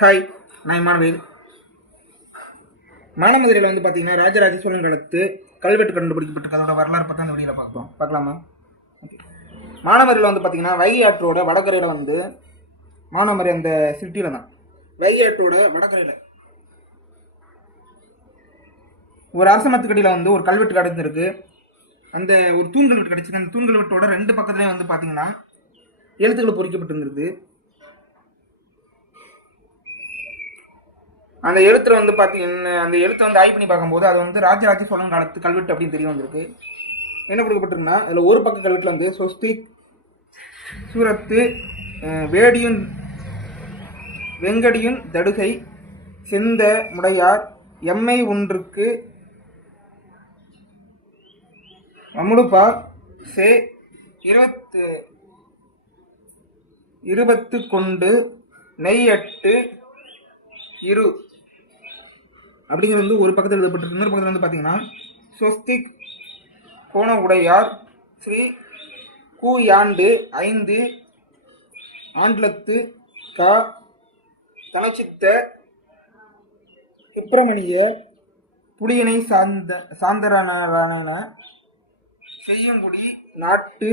Hi நான் Emmanuel மானமதுரையில் வந்து பார்த்தீங்கன்னா ராஜராஜ சோழன் காலத்து கல்வெட்டு கண்டுபிடிக்கப்பட்ட கதோட வரலாறு பற்றி அந்த வெளியில் பார்க்கலாம். பார்க்கலாமா? மானமதுரையில் வந்து பார்த்தீங்கன்னா வைகை ஆற்றோட வடகரையில் வந்து மானமதுரை அந்த சிட்டியில் தான். வைகை ஆற்றோட வடகரையில். ஒரு அரசமத்துக்கடியில் வந்து ஒரு கல்வெட்டு கிடந்திருக்கு அந்த ஒரு தூண்கல்வெட்டு கிடச்சிருக்கு. அந்த தூண்கல்வெட்டோட ரெண்டு பக்கத்துலேயும் வந்து பார்த்தீங்கன்னா எழுத்துக்கள் பொறிக்கப்பட்டிருந்தது. அந்த எழுத்துல வந்து பார்த்தீங்கன்னா அந்த எழுத்தை வந்து ஆய்வு பண்ணி பார்க்கும்போது அது வந்து ராஜராஜ சோழன் காலத்து கல்வெட்டு அப்படின்னு தெரிய வந்திருக்கு. என்ன கொடுக்கப்பட்டிருக்குன்னா அதில் ஒரு பக்க கல்வெட்டில் வந்து சொஸ்திக் சூரத்து வேடியும் வேடியுன் தடுகை செந்த முடையார் எம்மை ஒன்றுக்கு அமுடுபா சே இருபத்து இருபத்து கொண்டு நெய்யட்டு இரு அப்படிங்கிறது வந்து ஒரு பக்கத்தில் எழுதப்பட்டிருக்கு. இன்னொரு பக்கத்தில் வந்து பார்த்தீங்கன்னா ஸ்வஸ்திக் கோண உடையார் ஸ்ரீ கூயாண்டு ஐந்து ஆண்லத்து கா தனச்சித்த சுப்பிரமணிய புலியனை சார்ந்த சாந்தரான செய்யங்குடி நாட்டு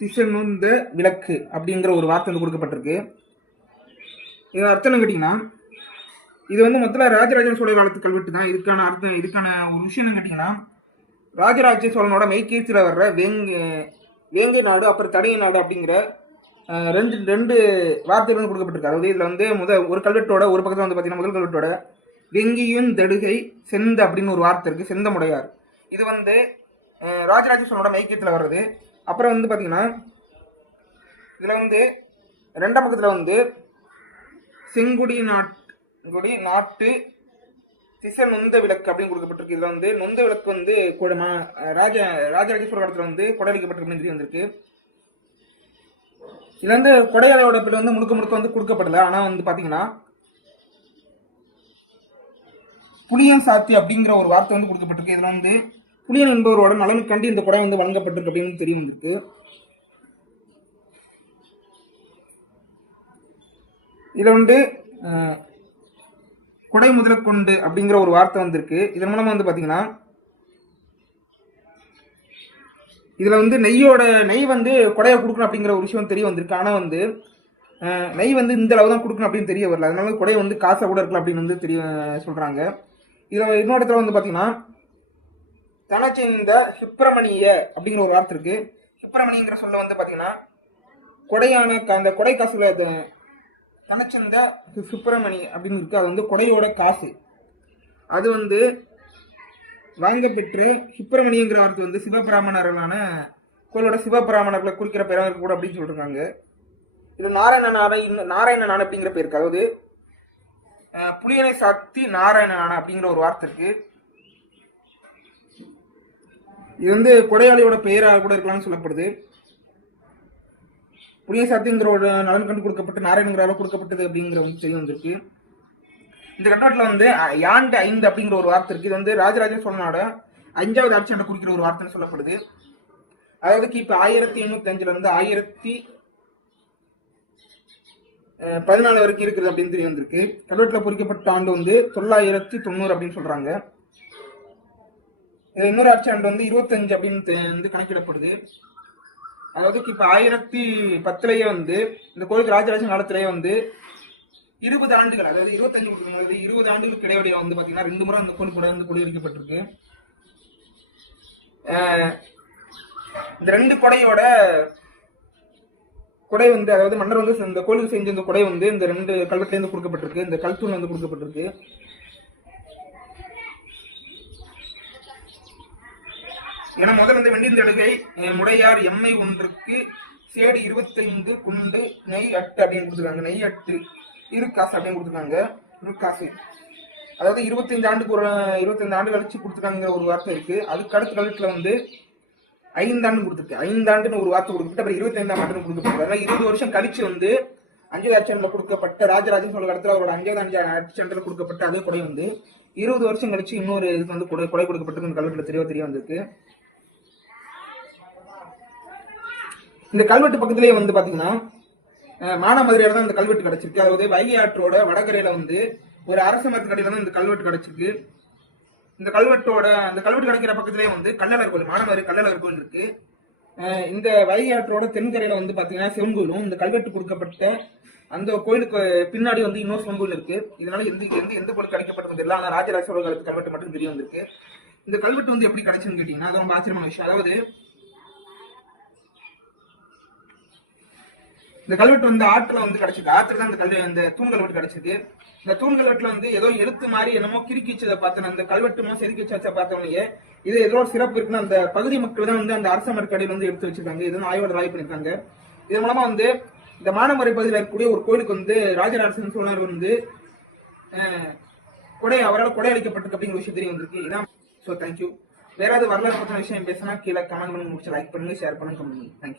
திசனுந்த விளக்கு அப்படிங்கிற ஒரு வார்த்தை வந்து கொடுக்கப்பட்டிருக்கு. இது அர்த்தம் கேட்டிங்கன்னா இது வந்து மொத்தத்தில் ராஜராஜ சோழர் காலத்து கல்வெட்டு தான். இதுக்கான அர்த்தம் இதுக்கான ஒரு விஷயம் என்ன கேட்டிங்கன்னா ராஜராஜ சோழனோட மெய்கீர்த்தியில் வர்ற வேங்கு வேங்கை நாடு அப்புறம் தடைய நாடு அப்படிங்கிற ரெண்டு ரெண்டு வார்த்தைகள் வந்து கொடுக்கப்பட்டிருக்கு. அதாவது இதில் வந்து முத ஒரு கல்வெட்டோட ஒரு பக்கத்தில் வந்து பார்த்தீங்கன்னா முதல் கல்வெட்டோட வெங்கியும் தடுகை செந்த அப்படின்னு ஒரு வார்த்தை இருக்குது செந்தமுடையார் இது வந்து ராஜராஜ சோழனோட மெய்கீர்த்தியில் வர்றது. அப்புறம் வந்து பார்த்தீங்கன்னா இதில் வந்து ரெண்டாம் பக்கத்தில் வந்து செங்குடி நாட் நாட்டுடி நாட்டு திசை நுந்த விளக்கு அப்படின்னு கொடுக்கப்பட்டிருக்கு. இதுல வந்து நுந்த விளக்கு வந்து கொட- ராஜா ராஜராஜேஸ்வர காலத்துல வந்து கொடையளிக்கப்பட்டிருக்கு தெரிய வந்திருக்கு. இதுல வந்து கொடையாளையோட பேர் வந்து முழுக்க முழுக்க வந்து கொடுக்கப்படல. ஆனா வந்து பாத்தீங்கன்னா புளியன் சாத்தி அப்படிங்கிற ஒரு வார்த்தை வந்து கொடுக்கப்பட்டிருக்கு. இதுல வந்து புளியன் என்பவரோட நலனுக்கண்டி இந்த கொடை வந்து வழங்கப்பட்டிருக்கு அப்படின்னு தெரிய வந்திருக்கு. இதுல வந்து குடை முதற்கொண்டு அப்படிங்கிற ஒரு வார்த்தை வந்திருக்கு. இதன் மூலமா வந்து பாத்தீங்கன்னா இதுல வந்து நெய்யோட நெய் வந்து குடையை கொடுக்கணும் அப்படிங்கிற ஒரு விஷயம் தெரிய வந்திருக்கு. ஆனா வந்து நெய் வந்து இந்த அளவு தான் கொடுக்கணும் அப்படின்னு தெரிய வரல. அதனால குடையை வந்து காசை கூட இருக்கலாம் அப்படின்னு வந்து தெரிய சொல்றாங்க. இதுல இன்னொரு இடத்துல வந்து பாத்தீங்கன்னா தனச்செய்த சுப்பிரமணிய அப்படிங்கிற ஒரு வார்த்தை இருக்கு. சுப்பிரமணியங்கிற சொல்ல வந்து பாத்தீங்கன்னா கொடையான க- அந்த கொடை காசுல தனச்சந்த சுப்பிரமணி அப்படின்னு இருக்கு. அது வந்து கொடையோட காசு. அது வந்து வாங்க பெற்று சுப்பிரமணியங்கிற வார்த்தை வந்து சிவபிராமணர்களான கோயிலோட சிவபிராமணர்களை குறிக்கிற பேராக இருக்க கூட அப்படின்னு சொல்லியிருக்காங்க இது நாராயண நாடை நாராயண நாடு அப்படிங்கிற பேர் இருக்கு அதாவது அஹ், புலியனை சாத்தி நாராயண நாடு அப்படிங்கிற ஒரு வார்த்தை இருக்கு. இது வந்து கொடையாளியோட பெயராக கூட இருக்கலாம்னு சொல்லப்படுது. புளிய சாத்திங்கிற ஒரு நலன் கண்டு கொடுக்கப்பட்டு நாராயணங்கிறால கொடுக்கப்பட்டது அப்படிங்கிற வந்து தெரிய வந்திருக்கு. இந்த கட்டத்தில் வந்து அஹ், யாண்டு ஐந்து அப்படிங்கிற ஒரு வார்த்தை இருக்கு. இது வந்து ராஜராஜ சோழனோட அஞ்சாவது ஆட்சி குறிக்கிற ஒரு வார்த்தைன்னு சொல்லப்படுது. அதாவது கிபி ஆயிரத்தி எண்ணூத்தி அஞ்சுல இருந்து ஆயிரத்தி பதினாலு வரைக்கும் இருக்குது அப்படின்னு தெரிய வந்திருக்கு. கல்வெட்டில் பொறிக்கப்பட்ட ஆண்டு வந்து தொள்ளாயிரத்தி தொண்ணூறு அப்படின்னு சொல்றாங்க. இது இன்னொரு ஆட்சி ஆண்டு வந்து இருபத்தஞ்சு அப்படின்னு தெ- வந்து கணக்கிடப்படுது. அதாவது இப்ப ஆயிரத்தி பத்துலயே வந்து இந்த கோயிலுக்கு ராஜராஜன் காலத்திலேயே வந்து இருபது ஆண்டுகள் அதாவது இருபத்தஞ்சு கொடுக்கும்போது இருபது ஆண்டுகளுக்கு இடைவெளியில வந்து பாத்தீங்கன்னா ரெண்டு முறை அந்த கோயில் கூட வந்து குடியிருக்கப்பட்டிருக்கு இந்த ரெண்டு கொடையோட கொடை வந்து அதாவது மன்னர் வந்து இந்த கோயிலுக்கு செஞ்ச இந்த கொடை வந்து இந்த ரெண்டு கல்வெட்டுல இருந்து கொடுக்கப்பட்டிருக்கு. இந்த கல்தூண் வந்து கொடுக்கப்பட்டிருக்கு. என முதல் வந்து வெண்டியின் தடுகை முடையார் எம்மை ஒன்றுக்கு சேடு இருபத்தைந்து குண்டு நெய் அட்டு அப்படின்னு கொடுத்துருக்காங்க. நெய் அட்டு இரு காசு அப்படின்னு கொடுத்துருக்காங்க. இருக்காசு அதாவது இருபத்தஞ்சு ஆண்டுக்கு ஒரு இருபத்தஞ்சு ஆண்டு கழிச்சு கொடுத்துருக்காங்க ஒரு வார்த்தை இருக்கு. அதுக்கு அடுத்த கழுத்துல வந்து ஐந்தாண்டு கொடுத்துருக்கு. ஐந்தாண்டுன்னு ஒரு வார்த்தை கொடுத்துட்டு அப்புறம் இருபத்தைந்தாம் ஆண்டுன்னு கொடுத்துருக்காங்க அதாவது இருபது வருஷம் கழிச்சு வந்து அஞ்சாவது ஆட்சியாண்டுல கொடுக்கப்பட்ட ராஜராஜன் சொல்ற இடத்துல அவரோட அஞ்சாவது அஞ்சு ஆட்சியாண்டுல கொடுக்கப்பட்ட அதே கொடை வந்து இருபது வருஷம் கழிச்சு இன்னொரு இதுக்கு வந்து கொடை கொடை கொடுக்கப்பட்டிருக்கு இந்த கல்வெட்டுல தெரிய தெரிய வந்திருக்கு. இந்த கல்வெட்டு பக்கத்திலேயே வந்து பாத்தீங்கன்னா மானாமதுரையில தான் இந்த கல்வெட்டு கிடைச்சிருக்கு. அதாவது வைகை ஆற்றோட வடகரையில வந்து ஒரு அரச மரத்துக்கடையில தான் இந்த கல்வெட்டு கிடைச்சிருக்கு. இந்த கல்வெட்டோட அந்த கல்வெட்டு கிடைக்கிற பக்கத்திலேயே வந்து கள்ளழகர் கோயில் மானாமதுரை கள்ளழகர் கோயில் இருக்கு. இந்த வைகை ஆற்றோட தென்கரையில வந்து பாத்தீங்கன்னா சிவங்கோயிலும் இந்த கல்வெட்டு கொடுக்கப்பட்ட அந்த கோயிலுக்கு பின்னாடி வந்து இன்னொரு சிவங்கோயில் இருக்கு. இதனால எந்த எந்த எந்த கோயில் கிடைக்கப்பட்டது தெரியல ஆனா ராஜராஜ சோழ காலத்து கல்வெட்டு மட்டும் தெரிய வந்திருக்கு. இந்த கல்வெட்டு வந்து எப்படி கிடைச்சுன்னு கேட்டீங்கன்னா அது ரொம்ப ஆச்சரியமான விஷயம். அதாவது இந்த கல்வெட்டு வந்து ஆற்றுல வந்து கிடைச்சிருக்கு. ஆற்றுல தான் இந்த கல்வி இந்த தூண் கல்வெட்டு கிடைச்சிருக்கு. இந்த தூண் கல்வெட்டுல வந்து ஏதோ எழுத்து மாதிரி என்னமோ கிறுக்கி வச்சதை பார்த்தேன் அந்த கல்வெட்டுமோ செதுக்கி வச்சதை பார்த்தோன்னே இது ஏதோ ஒரு சிறப்பு இருக்குன்னு அந்த பகுதி மக்கள் தான் வந்து அந்த அரச மறுக்கடையில் வந்து எடுத்து வச்சிருக்காங்க. இது ஆய்வாளர் ஆய்வோட ஆய்வு பண்ணிருக்காங்க இது மூலமா வந்து இந்த மானமரை பகுதியில் இருக்கக்கூடிய ஒரு கோயிலுக்கு வந்து ராஜராஜன் சோழர் வந்து கொடை அவரால் கொடை அளிக்கப்பட்டிருக்கு அப்படிங்கிற விஷயம் தெரிய வந்திருக்கு. இதான். ஸோ தேங்க்யூ வேற ஏதாவது வரலாறு பற்றின விஷயம் பேசினா கீழே கமெண்ட் பண்ணி முடிச்சு லைக் பண்ணுங்க ஷேர் பண்ணுங்க கமெண்ட் பண்ணுங்க. தேங்க்யூ